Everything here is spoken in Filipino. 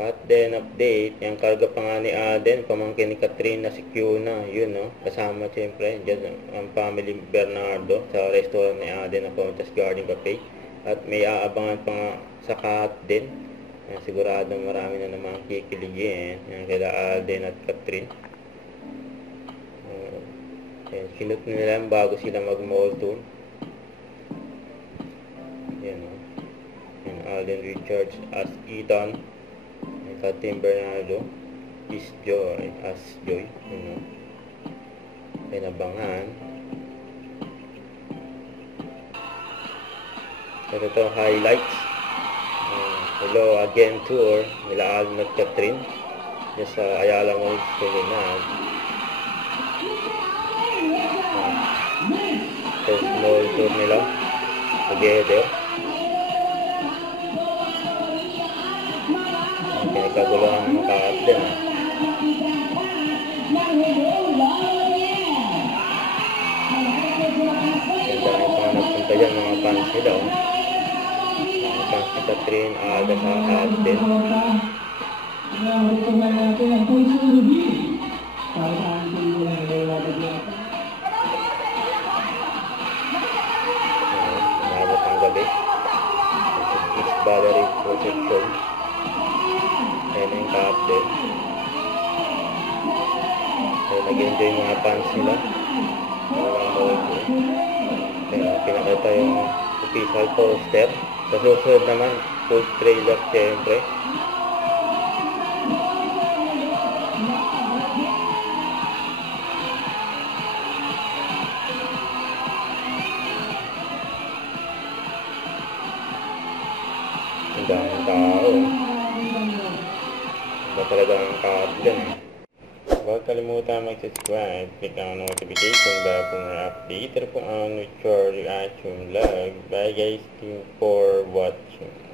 Cut din update. Yung karga pa nga ni Aden, pamangkin ni Catherine na si Kyuna. Yun, no? Kasama siyempre, dyan ang family Bernardo sa restaurant ni Aden na Pontas Garden Cafe. At may aabangan pa nga sa cut din. Sigurado marami na naman kikiligin. Yan kila Aden at Catherine. Sinut nila bago sila mag-mall tour. Yan, no? Yan, Alden Richards as Ethan. Tim Bernardo is Joy as Joy, pinabangan. Ito highlights. Hello again tour nila Alden at Catherine sa Ayala Mall Ferdinand. First mall tour nila together. Pinagkaguluhan ng cut din. Ganda yung mga nagpunta dyan, mga fans nila. Mga fans ni Catherine, Alden sa cut din. Nabot ang gabi. It's Valerie Protection. Ayan yung cut din. Ayan, nag-enjoy yung mga fans nila. Kaya pinakita yung official poster. Sa susunod naman, full trailer siyempre. Ang daming tao. Iba talaga ang cut din. Huwag kalimutan mag-subscribe, click ang notification bell for more update. Ito po ang Richard Reaction Vlog. Bye guys, thank you for watching.